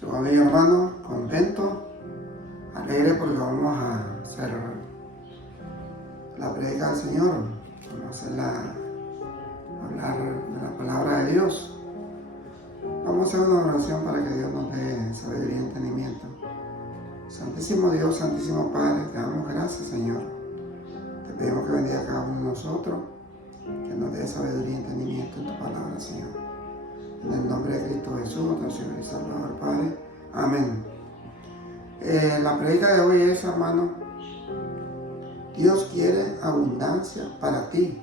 Soy mi hermano, contento, alegre porque vamos a hacer la predica del Señor. Vamos a hablar de la palabra de Dios. Vamos a hacer una oración para que Dios nos dé sabiduría y entendimiento. Santísimo Dios, Santísimo Padre, te damos gracias, Señor. Te pedimos que bendiga a cada uno de nosotros, que nos dé sabiduría y entendimiento en tu palabra, Señor. En el nombre de Cristo Jesús, nuestro Señor y Salvador, Padre. Amén. La predica de hoy es, hermano, Dios quiere abundancia para ti.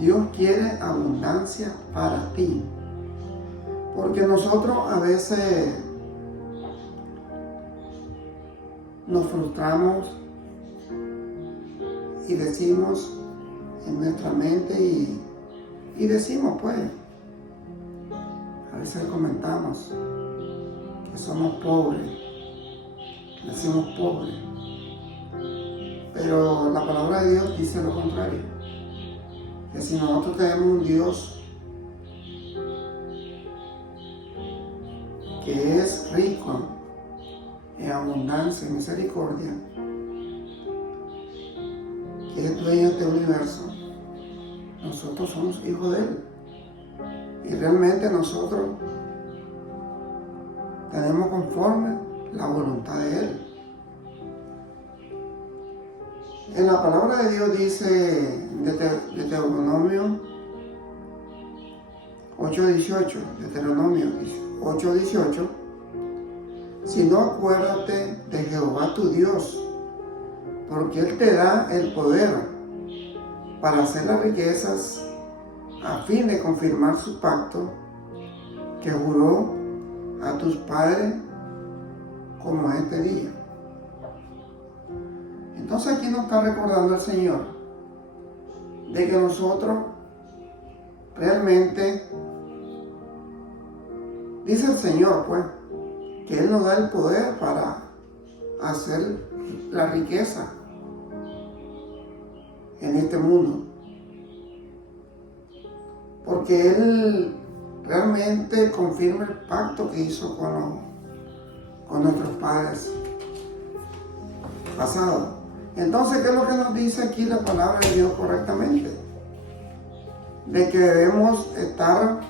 Dios quiere abundancia para ti. Porque nosotros a veces nos frustramos y decimos en nuestra mente y decimos, pues, a veces comentamos que somos pobres, que nacimos pobres, pero la palabra de Dios dice lo contrario, que si nosotros tenemos un Dios que es rico en abundancia y misericordia, que es dueño de este universo, nosotros somos hijos de Él. Y realmente nosotros tenemos conforme la voluntad de Él. En la palabra de Dios dice, Deuteronomio 8:18, Deuteronomio 8:18, sino acuérdate de Jehová tu Dios, porque Él te da el poder para hacer las riquezas, a fin de confirmar su pacto que juró a tus padres como este día. Entonces aquí nos está recordando el Señor de que nosotros realmente, dice el Señor, pues, que Él nos da el poder para hacer la riqueza en este mundo. Porque Él realmente confirma el pacto que hizo con nuestros padres pasados. Entonces, ¿qué es lo que nos dice aquí la palabra de Dios correctamente? De que debemos estar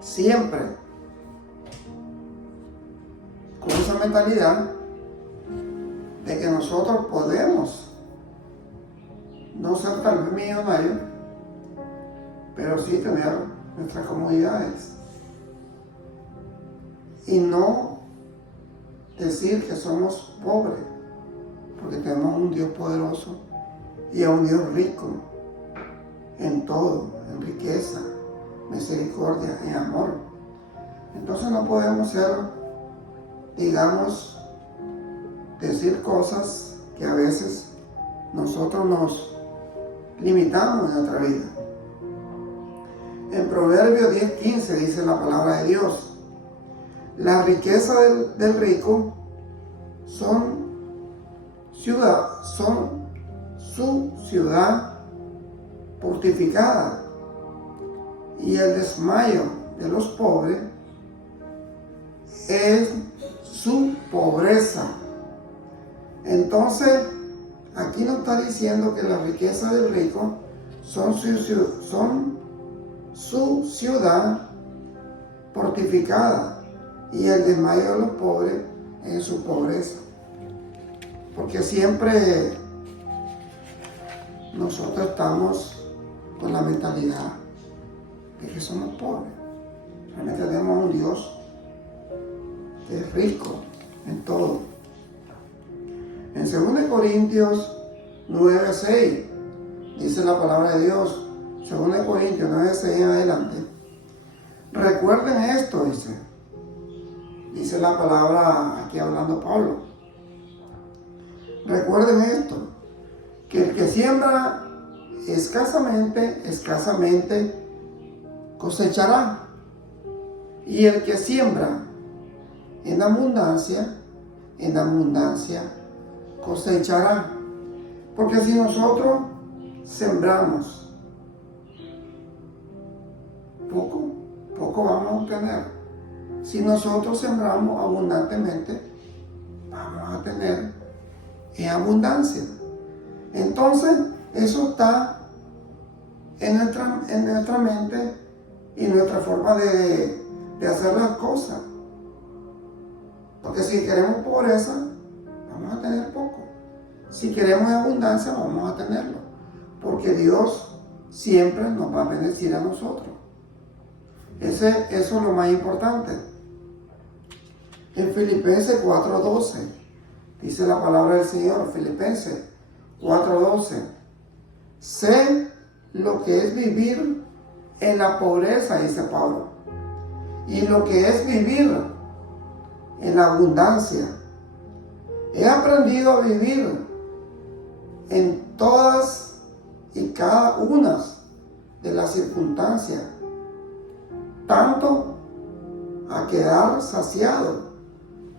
siempre con esa mentalidad de que nosotros podemos no ser tal vez millonarios, pero sí tener nuestras comodidades. Y no decir que somos pobres, porque tenemos un Dios poderoso y a un Dios rico en todo, en riqueza, misericordia, en amor. Entonces no podemos ser, digamos, decir cosas que a veces nosotros nos limitamos en nuestra vida. En Proverbios 10:15 dice la palabra de Dios: la riqueza del rico son su ciudad fortificada, y el desmayo de los pobres es su pobreza. Entonces, aquí nos está diciendo que la riqueza del rico son su ciudad fortificada, y el desmayo de los pobres en su pobreza. Porque siempre nosotros estamos con la mentalidad de que somos pobres. Realmente tenemos un Dios que es rico en todo. En 2 Corintios 9:6 dice la palabra de Dios, 2 Corintios 9:6 en adelante: recuerden esto, dice la palabra aquí hablando Pablo. Recuerden esto, que el que siembra escasamente cosechará, y el que siembra en abundancia cosechará. Porque si nosotros sembramos poco vamos a obtener. si nosotros sembramos abundantemente, vamos a tener en abundancia. Entonces, eso está en nuestra mente y nuestra forma de hacer las cosas. Porque si queremos pobreza, vamos a tener poco. Si queremos abundancia, vamos a tenerlo. Porque Dios siempre nos va a bendecir a nosotros. Eso es lo más importante. En Filipenses 4:12 dice la palabra del Señor, Filipenses 4:12. Sé lo que es vivir en la pobreza, dice Pablo, y lo que es vivir en la abundancia. He aprendido a vivir en todas y cada una de las circunstancias, tanto a quedar saciado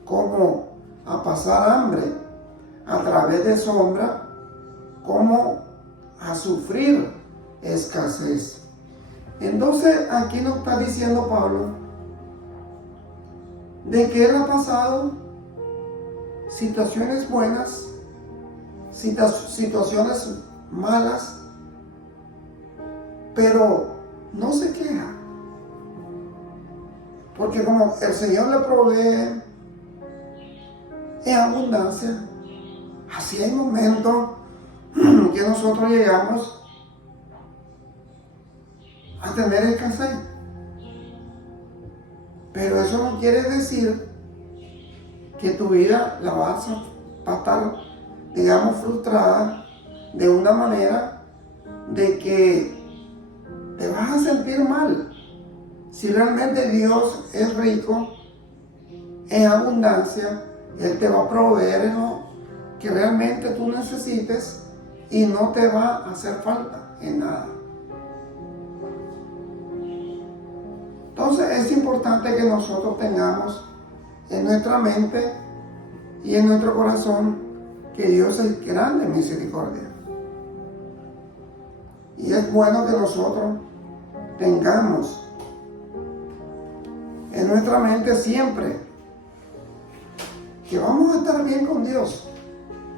como a pasar hambre a través de sombra, como a sufrir escasez. Entonces aquí nos está diciendo Pablo de que él ha pasado situaciones buenas, situaciones malas, pero no se queja, porque como el Señor le provee en abundancia, así hay momentos que nosotros llegamos a tener escasez. Pero eso no quiere decir que tu vida la vas a estar, digamos, frustrada de una manera de que te vas a sentir mal. Si realmente Dios es rico en abundancia, Él te va a proveer en lo que realmente tú necesites y no te va a hacer falta en nada. Entonces es importante que nosotros tengamos en nuestra mente y en nuestro corazón que Dios es grande en misericordia. Y es bueno que nosotros tengamos en nuestra mente siempre que vamos a estar bien con Dios,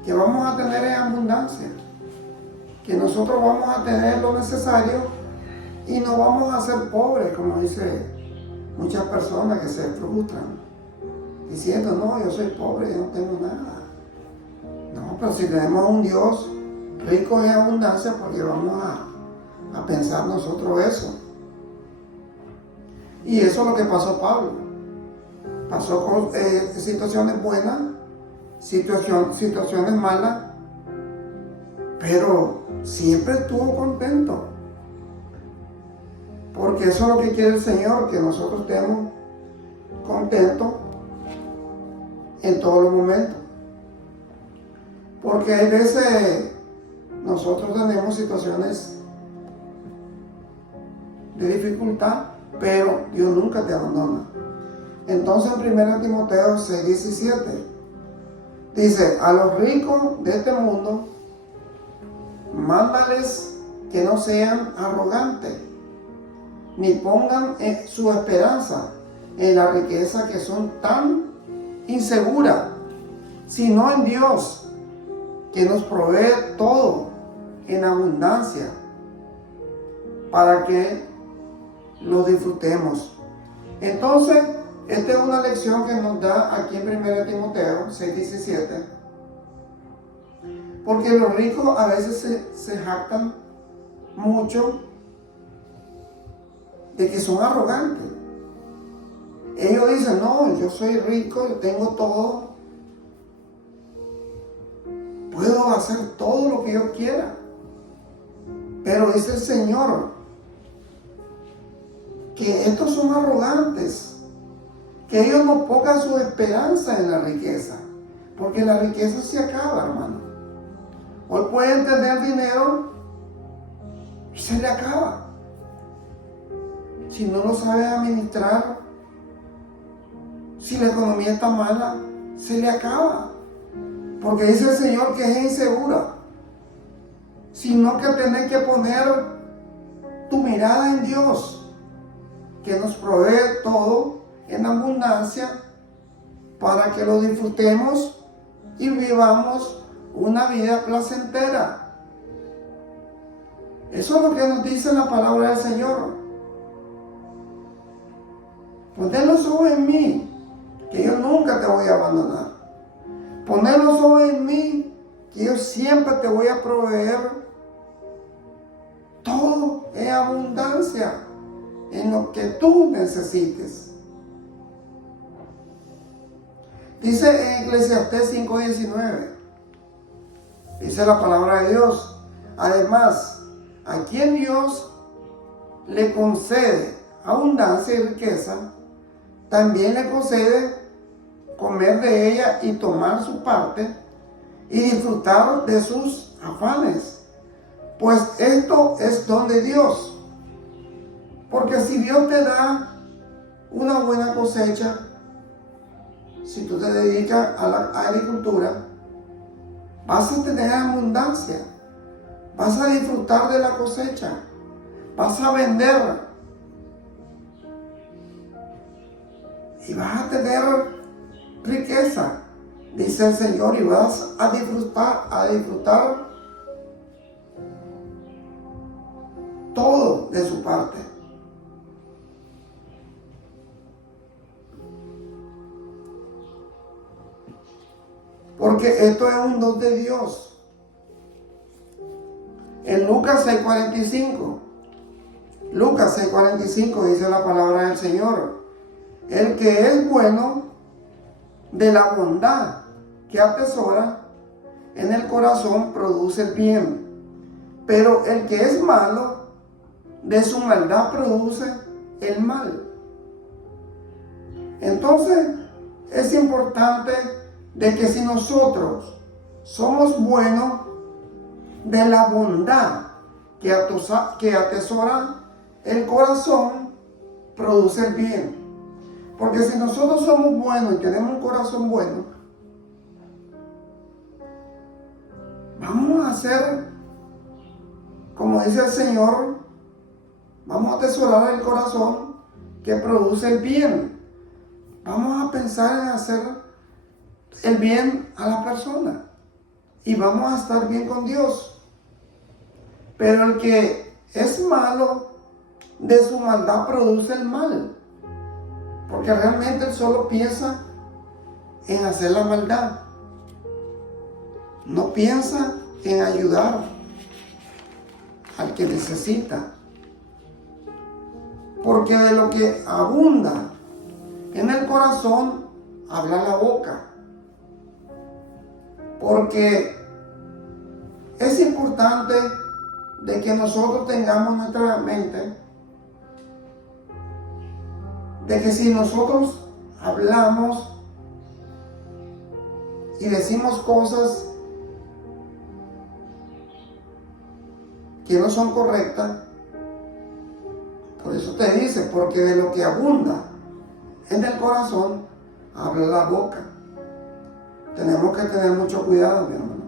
que vamos a tener en abundancia, que nosotros vamos a tener lo necesario y no vamos a ser pobres, como dice muchas personas que se frustran diciendo, no, yo soy pobre, yo no tengo nada. No, pero si tenemos un Dios rico en abundancia, porque vamos a pensar nosotros eso. Y eso es lo que pasó a Pablo. Pasó con situaciones buenas, situaciones malas, pero siempre estuvo contento. Porque eso es lo que quiere el Señor, que nosotros estemos contentos en todos los momentos. Porque hay veces nosotros tenemos situaciones de dificultad, pero Dios nunca te abandona. Entonces en 1 Timoteo 6:17 dice, a los ricos de este mundo, mándales que no sean arrogantes, ni pongan su esperanza en la riqueza que son tan inseguras, sino en Dios, que nos provee todo en abundancia, para que lo disfrutemos. Entonces, esta es una lección que nos da aquí en 1 Timoteo 6:17, porque los ricos a veces se jactan mucho de que son arrogantes. Ellos dicen, no, yo soy rico, yo tengo todo, puedo hacer todo lo que yo quiera. Pero dice el Señor que estos son arrogantes, que ellos no pongan su esperanza en la riqueza, porque la riqueza se acaba, hermano. Hoy pueden tener dinero y se le acaba. Si no lo sabes administrar, si la economía está mala, se le acaba. Porque dice el Señor que es insegura, sino que tenés que poner tu mirada en Dios, que nos provee todo en abundancia para que lo disfrutemos y vivamos una vida placentera. Eso es lo que nos dice la palabra del Señor. Poner los ojos en mí, que yo nunca te voy a abandonar. Poner los ojos en mí, que yo siempre te voy a proveer todo en abundancia, en lo que tú necesites. Dice en Eclesiastés 5:19, dice la palabra de Dios: además, a quien Dios le concede abundancia y riqueza, también le concede comer de ella y tomar su parte y disfrutar de sus afanes, pues esto es don de Dios. Porque si Dios te da una buena cosecha, si tú te dedicas a la agricultura, vas a tener abundancia, vas a disfrutar de la cosecha, vas a vender y vas a tener riqueza, dice el Señor, y vas a disfrutar todo de su parte. Porque esto es un don de Dios. En Lucas 6:45 dice la palabra del Señor: el que es bueno de la bondad que atesora en el corazón produce el bien, pero el que es malo de su maldad produce el mal. Entonces es importante de que si nosotros somos buenos de la bondad que atesora el corazón, produce el bien. Porque si nosotros somos buenos y tenemos un corazón bueno, vamos a hacer, como dice el Señor, vamos a atesorar el corazón que produce el bien. Vamos a pensar en hacer el bien a la persona y vamos a estar bien con Dios. Pero el que es malo, de su maldad produce el mal, porque realmente él solo piensa en hacer la maldad, no piensa en ayudar al que necesita. Porque de lo que abunda en el corazón habla la boca. Porque es importante de que nosotros tengamos nuestra mente de que si nosotros hablamos y decimos cosas que no son correctas, por eso te dice, porque de lo que abunda en el corazón habla la boca. Tenemos que tener mucho cuidado, mi hermano.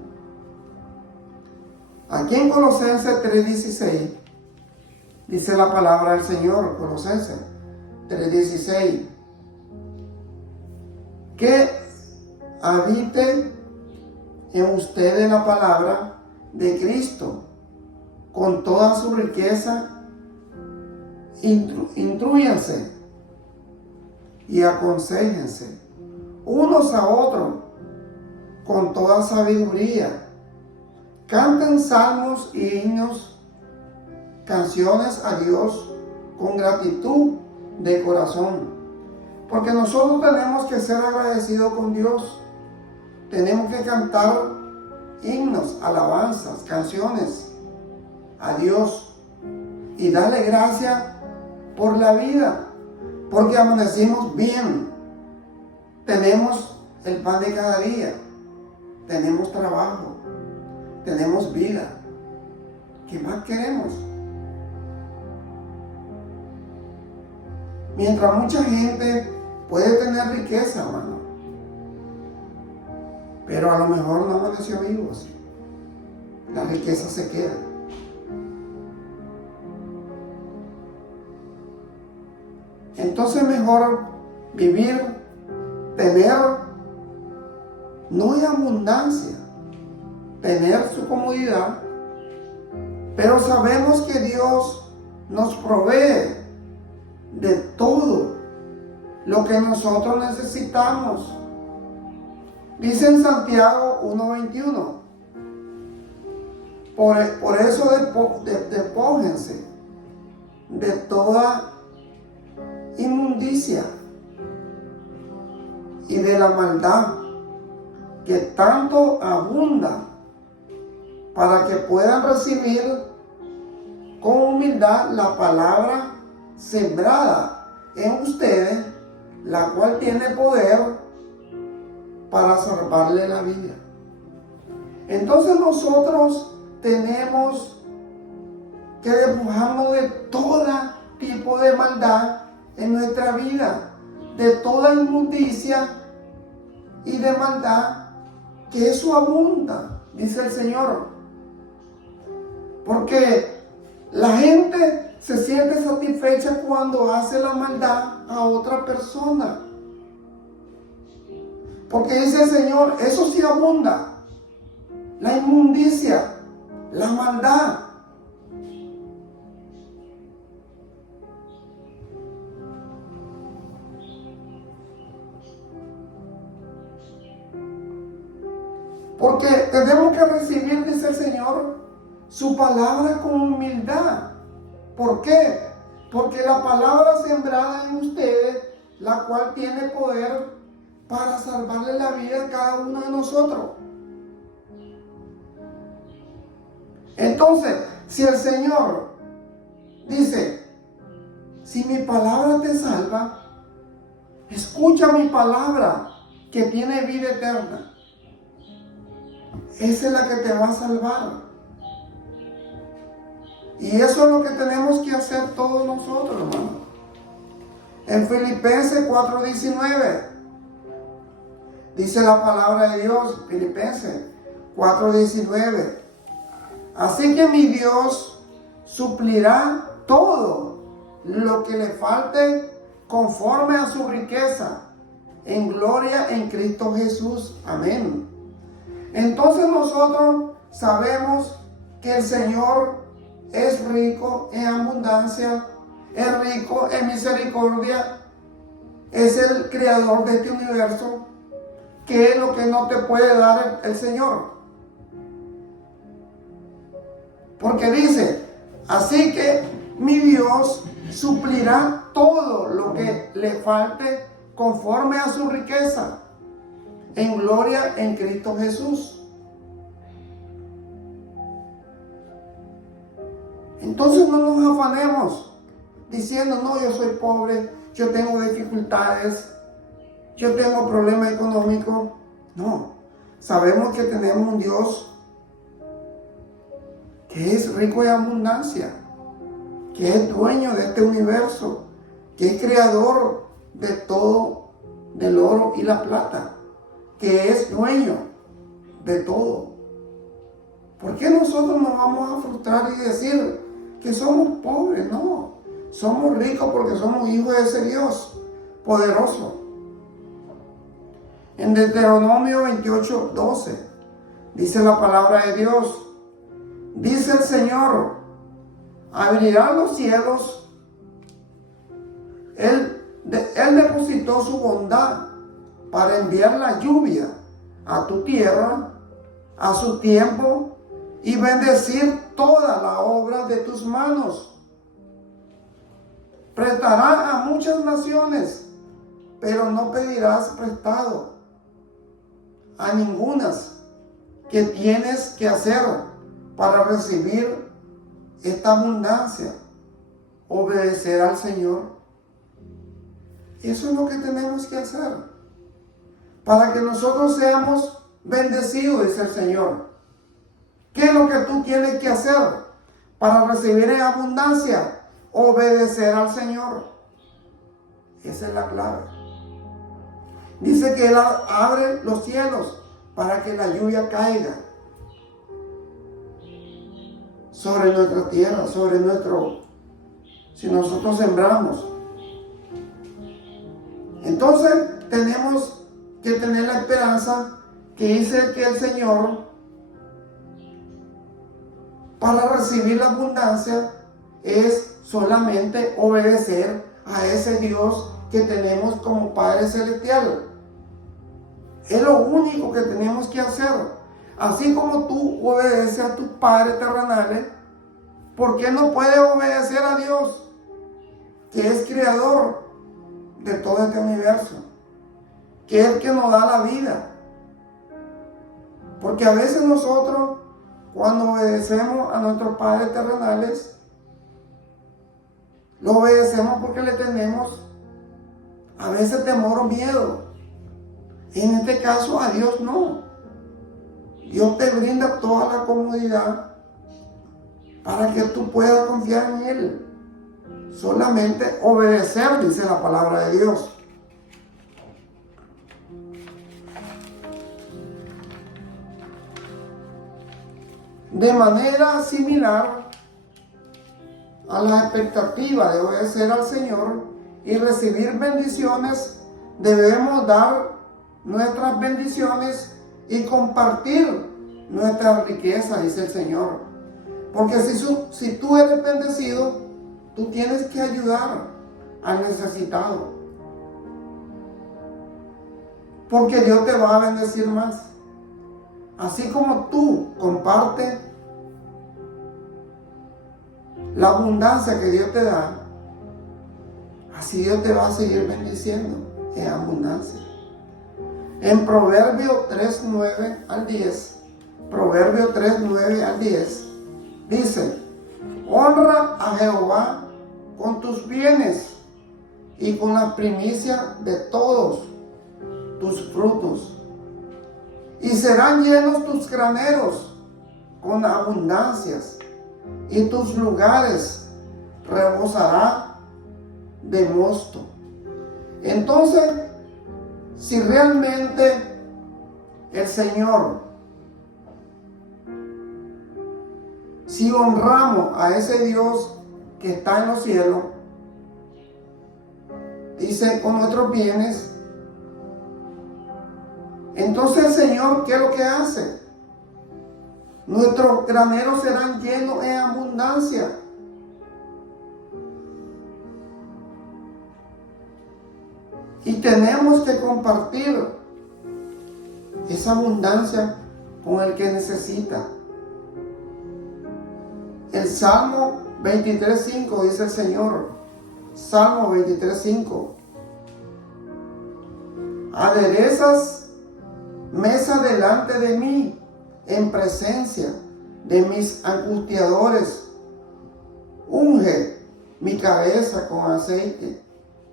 Aquí en Colosenses 3:16 dice la palabra del Señor, Colosenses 3:16, que habite en ustedes la palabra de Cristo con toda su riqueza. Intrúyanse y aconséjense unos a otros con toda sabiduría. Canten salmos y himnos, canciones a Dios con gratitud de corazón. Porque nosotros tenemos que ser agradecidos con Dios. Tenemos que cantar himnos, alabanzas, canciones a Dios y darle gracias por la vida, porque amanecimos bien, tenemos el pan de cada día, tenemos trabajo, tenemos vida. ¿Qué más queremos? Mientras mucha gente puede tener riqueza, hermano, pero a lo mejor no amaneció vivos, la riqueza se queda. Entonces mejor vivir, tener, no en abundancia, tener su comodidad, pero sabemos que Dios nos provee de todo lo que nosotros necesitamos. Dice en Santiago 1:21, por eso despójense de toda inmundicia y de la maldad que tanto abunda, para que puedan recibir con humildad la palabra sembrada en ustedes, la cual tiene poder para salvarle la vida. Entonces nosotros tenemos que despojarnos de todo tipo de maldad en nuestra vida, de toda inmundicia y de maldad, que eso abunda, dice el Señor. Porque la gente se siente satisfecha cuando hace la maldad a otra persona. Porque dice el Señor, eso sí abunda, la inmundicia, la maldad. Porque tenemos que recibir, dice el Señor, su palabra con humildad. ¿Por qué? Porque la palabra sembrada en ustedes, la cual tiene poder para salvarle la vida a cada uno de nosotros. Entonces, si el Señor dice, si mi palabra te salva, escucha mi palabra que tiene vida eterna. Esa es la que te va a salvar. Y eso es lo que tenemos que hacer todos nosotros, hermano. En Filipenses 4:19 dice la palabra de Dios, Filipenses 4:19. Así que mi Dios suplirá todo lo que le falte conforme a su riqueza en gloria en Cristo Jesús. Amén. Entonces nosotros sabemos que el Señor es rico en abundancia, es rico en misericordia, es el creador de este universo. ¿Qué es lo que no te puede dar el Señor? Porque dice, así que mi Dios suplirá todo lo que le falte conforme a su riqueza en gloria en Cristo Jesús. Entonces no nos afanemos diciendo, no, yo soy pobre, yo tengo dificultades, yo tengo problemas económicos. No, sabemos que tenemos un Dios que es rico en abundancia, que es dueño de este universo, que es creador de todo, del oro y la plata, que es dueño de todo. ¿Por qué nosotros nos vamos a frustrar y decir que somos pobres? No, somos ricos porque somos hijos de ese Dios poderoso. En Deuteronomio 28:12 dice la palabra de Dios, dice el Señor, abrirá los cielos, Él depositó su bondad para enviar la lluvia a tu tierra a su tiempo y bendecir toda la obra de tus manos. Prestará a muchas naciones, pero no pedirás prestado a ningunas. ¿Qué tienes que hacer para recibir esta abundancia? Obedecer al Señor. Eso es lo que tenemos que hacer para que nosotros seamos bendecidos, dice el Señor. ¿Qué es lo que tú tienes que hacer para recibir en abundancia? Obedecer al Señor. Esa es la clave. Dice que Él abre los cielos para que la lluvia caiga sobre nuestra tierra, sobre nuestro, si nosotros sembramos. Entonces tenemos que tener la esperanza que dice que el Señor, para recibir la abundancia, es solamente obedecer a ese Dios que tenemos como Padre Celestial. Es lo único que tenemos que hacer. Así como tú obedeces a tus padres terrenales, ¿por qué no puedes obedecer a Dios, que es creador de todo este universo, que es el que nos da la vida? Porque a veces nosotros, cuando obedecemos a nuestros padres terrenales, lo obedecemos porque le tenemos a veces temor o miedo. En este caso a Dios no. Dios te brinda toda la comodidad para que tú puedas confiar en Él. Solamente obedecer, dice la palabra de Dios. De manera similar a la expectativa de obedecer al Señor y recibir bendiciones, debemos dar nuestras bendiciones y compartir nuestra riqueza, dice el Señor. Porque si tú eres bendecido, tú tienes que ayudar al necesitado. Porque Dios te va a bendecir más. Así como tú compartes la abundancia que Dios te da, así Dios te va a seguir bendiciendo en abundancia. En Proverbios 3:9 al 10, Proverbios 3:9 al 10, dice: honra a Jehová con tus bienes y con las primicias de todos tus frutos, y serán llenos tus graneros con abundancias, y tus lugares rebosará de mosto. Entonces, si realmente el Señor, si honramos a ese Dios que está en los cielos, dice, con nuestros bienes, entonces el Señor, ¿qué es lo que hace? Nuestros graneros serán llenos en abundancia. Y tenemos que compartir esa abundancia con el que necesita. El Salmo 23:5 dice el Señor. Salmo 23:5. Aderezas mesa delante de mí en presencia de mis angustiadores. Unge mi cabeza con aceite.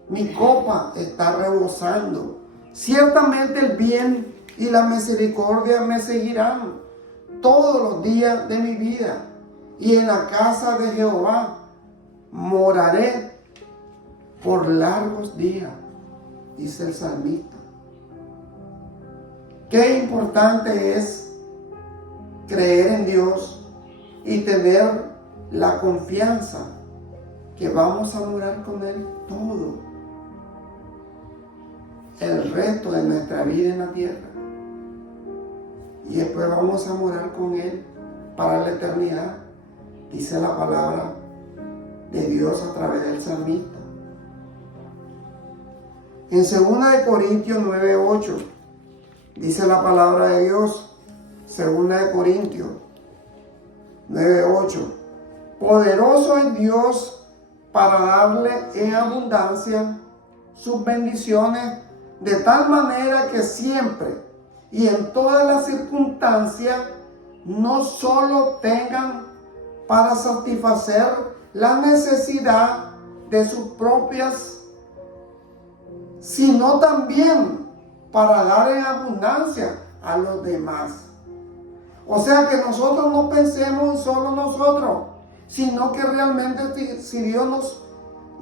Mi copa está rebosando. Ciertamente el bien y la misericordia me seguirán todos los días de mi vida. Y en la casa de Jehová moraré por largos días, dice el salmista. Qué importante es creer en Dios y tener la confianza que vamos a morar con Él todo el resto de nuestra vida en la tierra, y después vamos a morar con Él para la eternidad, dice la palabra de Dios a través del salmista. En 2 de Corintios 9:8 dice la palabra de Dios. 2 de Corintios 9:8: poderoso es Dios para darle en abundancia sus bendiciones, de tal manera que siempre y en todas las circunstancias no solo tengan para satisfacer la necesidad de sus propias, sino también para dar en abundancia a los demás. O sea, que nosotros no pensemos en solo nosotros, sino que realmente si Dios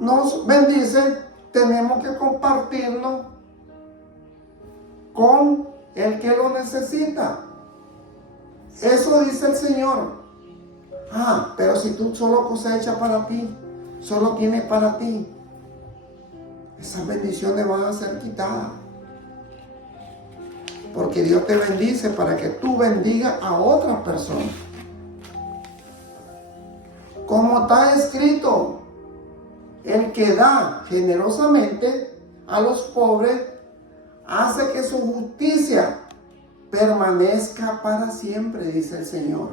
nos bendice, tenemos que compartirlo con el que lo necesita. Eso dice el Señor. Pero si tú solo cosechas para ti, solo tienes para ti, esas bendiciones van a ser quitadas. Porque Dios te bendice para que tú bendigas a otras personas. Como está escrito, el que da generosamente a los pobres hace que su justicia permanezca para siempre, dice el Señor.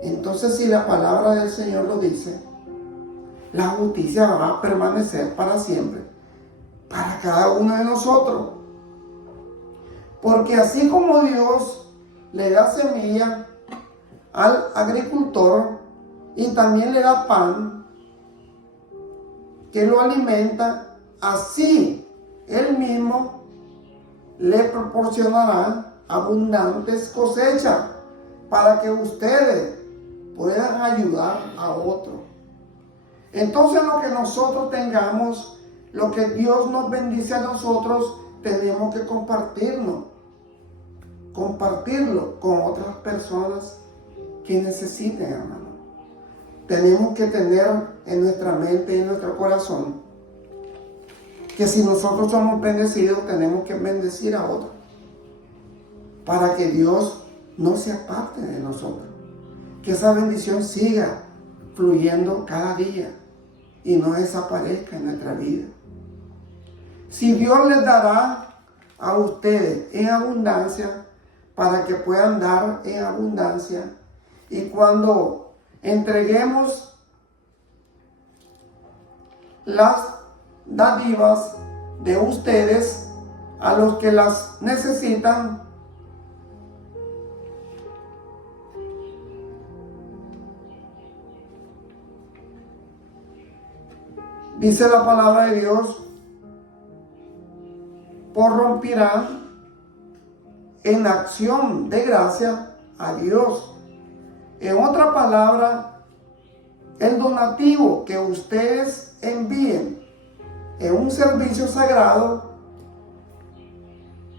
Entonces, si la palabra del Señor lo dice, la justicia va a permanecer para siempre, para cada uno de nosotros. Porque así como Dios le da semilla al agricultor y también le da pan que lo alimenta, así Él mismo le proporcionará abundantes cosechas para que ustedes puedan ayudar a otros. Entonces, lo que nosotros tengamos, lo que Dios nos bendice a nosotros, tenemos que compartirlo con otras personas que necesiten, hermano. Tenemos que tener en nuestra mente y en nuestro corazón que si nosotros somos bendecidos, tenemos que bendecir a otros para que Dios no se aparte de nosotros, que esa bendición siga fluyendo cada día y no desaparezca en nuestra vida. Si Dios les dará a ustedes en abundancia, para que puedan dar en abundancia, y cuando entreguemos las dádivas de ustedes a los que las necesitan, dice la palabra de Dios, prorrumpirán en acción de gracia a Dios. En otra palabra, el donativo que ustedes envíen en un servicio sagrado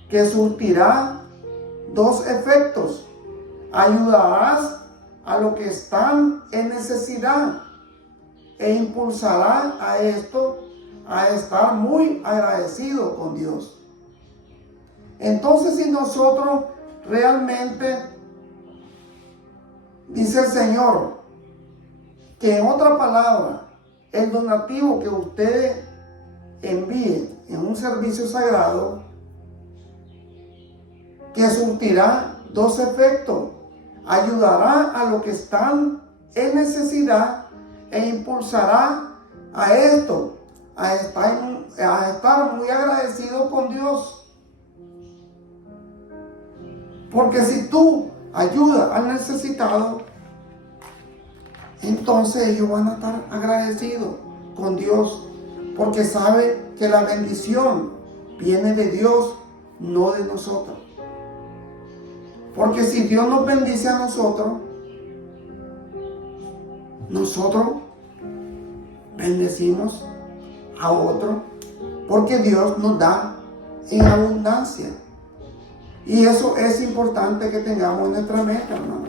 que surtirá dos efectos: ayudarás a los que están en necesidad e impulsará a esto a estar muy agradecido con Dios. Entonces, si nosotros realmente, dice el Señor, que en otra palabra, el donativo que ustedes envíen en un servicio sagrado, que surtirá dos efectos: ayudará a los que están en necesidad e impulsará a esto, a estar muy agradecido con Dios. Porque si tú ayudas al necesitado, entonces ellos van a estar agradecidos con Dios, porque sabe que la bendición viene de Dios, no de nosotros. Porque si Dios nos bendice a nosotros, nosotros bendecimos a otros, porque Dios nos da en abundancia. Y eso es importante que tengamos en nuestra mente, hermano.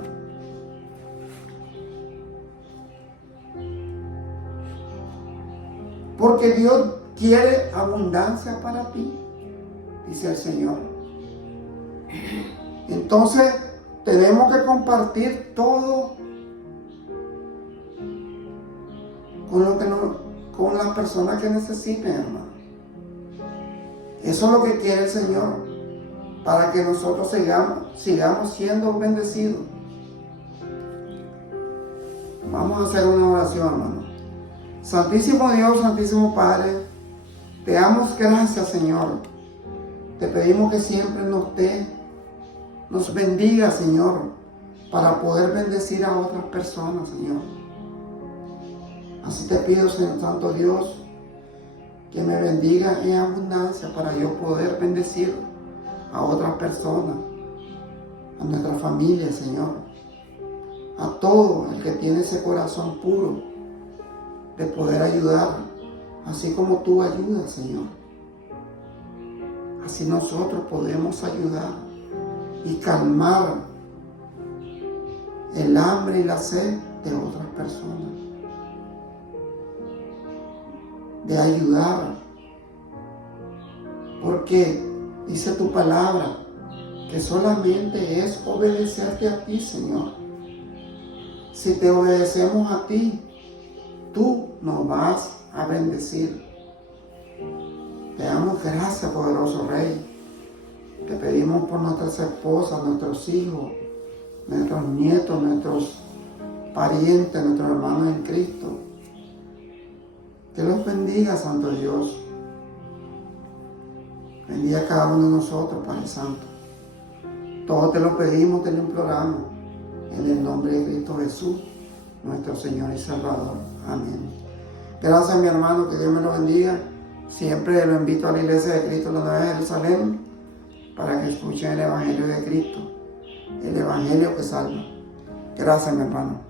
Porque Dios quiere abundancia para ti, dice el Señor. Entonces, tenemos que compartir todo con las personas que necesiten, hermano. Eso es lo que quiere el Señor, para que nosotros sigamos siendo bendecidos. Vamos a hacer una oración, hermano. Santísimo Dios, Santísimo Padre, te damos gracias, Señor. Te pedimos que siempre nos bendiga, Señor, para poder bendecir a otras personas, Señor. Así te pido, Señor Santo Dios, que me bendiga en abundancia para yo poder bendecir a otras personas, a nuestra familia, Señor, a todo el que tiene ese corazón puro de poder ayudar, así como tú ayudas, Señor. Así nosotros podemos ayudar y calmar el hambre y la sed de otras personas, de ayudar porque dice tu palabra que solamente es obedecerte a ti, Señor. Si te obedecemos a ti, tú nos vas a bendecir. Te damos gracias, poderoso Rey. Te pedimos por nuestras esposas, nuestros hijos, nuestros nietos, nuestros parientes, nuestros hermanos en Cristo. Que los bendiga, Santo Dios. Bendiga a cada uno de nosotros, Padre Santo. Todo te lo pedimos, te lo imploramos. En el nombre de Cristo Jesús, nuestro Señor y Salvador. Amén. Gracias, mi hermano, que Dios me lo bendiga. Siempre lo invito a la Iglesia de Cristo de la Nueva Jerusalén para que escuchen el Evangelio de Cristo, el Evangelio que salva. Gracias, mi hermano.